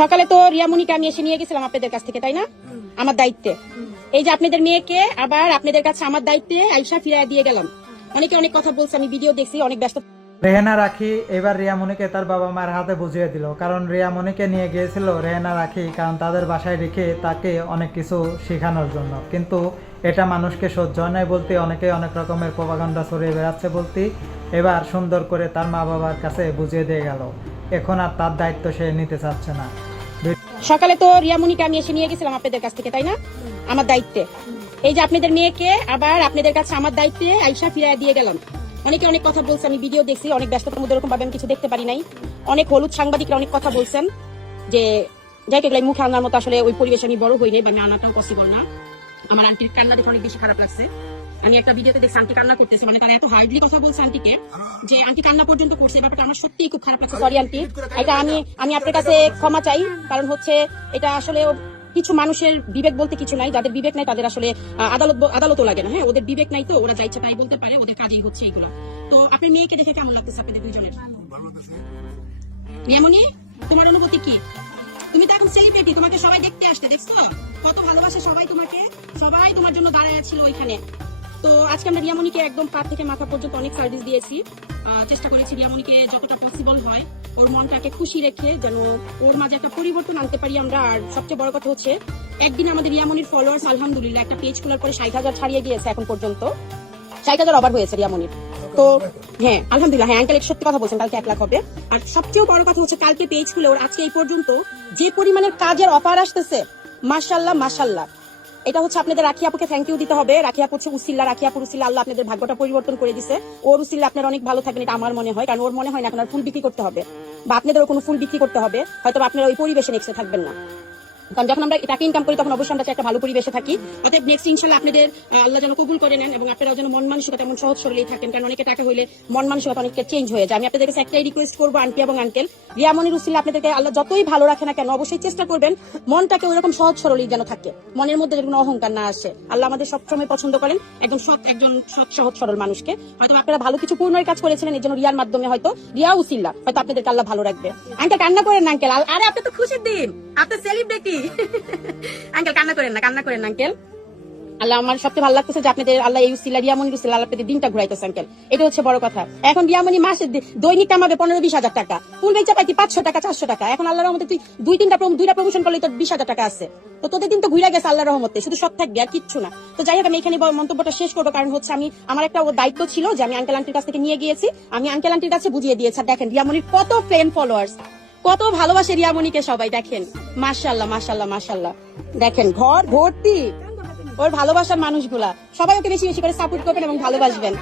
সকালে তো রিয়ামণিকে আমি এসে নিয়ে গেছিলাম আপনাদের কাছ থেকে তাই না? আমার দায়িত্বে। এই যে আপনাদের মেয়েকে আবার আপনাদের কাছে আমার দায়িত্বে আইসা ফিরাইয়া দিয়ে গেলাম। অনেকে অনেক কথা বলছে আমি ভিডিও দেখছি অনেক ব্যস্ত রেহেনা রাখি এবার রিয়ামণিকে তার বাবা মায়ের হাতে বুঝিয়ে দিল। কারণ রিয়ামণিকে নিয়ে গিয়েছিল রেহেনা রাখি কারণ তাদের বাসায় রেখে তাকে অনেক কিছু শেখানোর জন্য। কিন্তু এটা মানুষকে সহ্য হয় নাই বলতে অনেকে অনেক রকমের প্রভাকাণ্ডা ছড়িয়ে বেড়াচ্ছে বলতে। এবার সুন্দর করে তার মা বাবার কাছে বুঝিয়ে দিয়ে গেল। এখন আর তার দায়িত্ব সে নিতে চাচ্ছে না। সকালে তো রিয়ামণিকে আমি এসে নিয়ে গেছিলাম আপনাদের কাছ থেকে, তাই না? আমার দায়িত্বে। এই যে আপনাদের মেয়েকে আবার আপনাদের কাছে আমার দায়িত্বে আইসা ফিরাইয়া দিয়ে গেলাম। অনেকে অনেক কথা বলছে, আমি ভিডিও দেখছি, অনেক ব্যস্ততার মধ্যে এরকম ভাবে আমি কিছু দেখতে পারি নাই। অনেক হলুদ সাংবাদিকরা অনেক কথা বলছেন যে, যাই এগুলাই মুখে আনার মতো আসলে ওই পরিবেশে আমি বড় হইনি বা আনাটাও পসিবল না। আমার আন্টির কান্না দেখে অনেক বেশি খারাপ লাগছে। আমি একটা ভিডিওতে দেখছি, আন্টি কান্না করতেছে মানে তারা এত হার্ডলি কথা বলছে আন্টিকে যে আন্টি কান্না পর্যন্ত করছে ব্যাপারটা আমার সত্যিই খুব খারাপ লাগছে। Sorry aunty. এটা আমি আমি আপনার কাছে ক্ষমা চাই, কারণ হচ্ছে এটা আসলে কিছু মানুষের বিবেক বলতে কিছু নাই, যাদের বিবেক নাই তাদের আসলে আদালত আদালতও লাগে না হ্যাঁ? ওদের বিবেক নাই তো, ওরা যা ইচ্ছা তাই বলতে পারে, ওদের কাজেই হচ্ছে এগুলো। তো আপনার মেয়েকে দেখে কেমন লাগতেছে আপনাদের দুইজনের? রিয়ামণি তোমার অনুভূতি কি? তুমি তো এখন সেলিব্রিটি তোমাকে সবাই দেখতে আসতে, দেখছ? কত ভালোবাসে সবাই তোমাকে, সবাই তোমার জন্য দাঁড়ায় ছিল ওইখানে। তো আজকে আমরা রিয়ামণিকে একদম পা থেকে মাথা পর্যন্ত অনেক সার্ভিস দিয়েছি। চেষ্টা করেছি রিয়ামণিকে যতটা পসিবল হয় ওর মনটাকে খুশি রেখে যেন ওর মাঝে একটা পরিবর্তন আনতে পারি আমরা। আর সবচেয়ে বড় কথা হচ্ছে, একদিন আমাদের রিয়ামণির ফলোয়ার্স আলহামদুলিল্লাহ একটা পেজ খোলার পরে ষাট হাজার ছাড়িয়ে গিয়েছে এখন পর্যন্ত। ষাট হাজার অবার হয়েছে রিয়ামণির। তো হ্যাঁ আলহামদুলিল্লাহ হ্যাঁ আঙ্কেল সত্যি কথা বলছেন, কালকে এক লাখ হবে। আর সবচেয়ে বড় কথা হচ্ছে কালকে পেজ খুলে ওর আজকে এই পর্যন্ত যে পরিমাণের কাজের অফার আসতেছে মাশাল্লাহ মাশাল্লাহ এটা হচ্ছে আপনাদের রাখি আপুকে থ্যাংক ইউ দিতে হবে। রাখি আপু হচ্ছে উসিল্লা, রাখি আপুর উসিল্লা আল্লাহ আপনাদের ভাগ্যটা পরিবর্তন করে দিছে। ওর উসিল্লা আপনার অনেক ভালো থাকবেন, এটা আমার মনে হয়, কারণ ওর মনে হয় না আপনার ফুল বিক্রি করতে হবে। বা আপনাদেরও কোনো ফুল বিক্রি করতে হবে হয়তো আপনার ওই পরিবেশে নেক্সে থাকবেন না। কারণ যখন আমরা টাকা ইনকাম করি, তখন অবশ্যই আমরা একটা ভালো পরিবেশে থাকি। অতএব নেক্সট ইনশাল্লাহ আপনাদের আল্লাহ যেন কবুল করে নেন এবং আপনারা যেন মন মানসিকতা এমন সহজ সরলেই থাকেন। কারণ অনেকে টাকা হইলে মন মানসিকতা অনেকটা চেঞ্জ হয়ে যায়। আমি আপনাদের কাছে একটাই রিকোয়েস্ট করব আন্টি এবং আঙ্কেল রিয়ামনির উসিলে, আপনাদেরকে আল্লাহ যতই ভালো রাখে না কেন, অবশ্যই চেষ্টা করবেন মনটাকে ওইরকম সহজ সরলই যেন থাকে। মনের মধ্যে যেন অহংকার না আসে। আল্লাহ আমাদের সবসময় পছন্দ করেন একদম সৎ, একজন সৎ, সহজ, সরল মানুষকে। হয়তো আপনারা ভালো কিছু পূর্ণের কাজ করেছিলেন, এই জন্য রিয়ার মাধ্যমে হয়তো। রিয়া উসিল্লা হয়তো আপনাদেরকে আল্লাহ ভালো রাখবে। আঙ্কেল কান্না করেন আঙ্কেল আরে, আপনি তো খুশির দিন। সেলিব্রিটি আঙ্কেল কান্না করেন না, কান্না করেন আঙ্কেল আল্লাহ আমার সবচেয়ে ভালো লাগতেছে যে আপনাদের আল্লাহ আল্লাহ দিনটা ঘুরাইতেছে আঙ্কেল এটা হচ্ছে বড় কথা। এখন মাসে দৈনিক কামাবে পনেরো, বিশ হাজার টাকা। ফুল পাইতি পাঁচশো টাকা, চারশো টাকা। এখন রহমতে তুই দুই তিনটা দুইটা প্রমোশন করলে তো বিশ হাজার টাকা আছে। তো তোদের দিন তো ঘুরে গেছে আল্লাহর রহমতে, শুধু সৎ থাকবে আর কিচ্ছু না। তো যাই হোক, আমি এখানে মন্তব্যটা শেষ করব, কারণ হচ্ছে আমি আমার একটা দায়িত্ব ছিল যে আমি আঙ্কেল আন্টির কাছ থেকে নিয়ে গিয়েছি। আমি আঙ্কেল আন্টির কাছে বুঝিয়ে দিয়েছি। দেখেন রিয়ামনির কত ফ্রেন্ড ফলোয়ার্স কত ভালোবাসে রিয়ামনিকে সবাই, দেখেন। মাশাল্লাহ মাশাল্লাহ মার্শাল্লাহ দেখেন, ঘর, ভর্তি। ওর ভালোবাসার মানুষগুলা। সবাই ওকে বেশি বেশি করে সাপোর্ট করবেন এবং ভালোবাসবেন।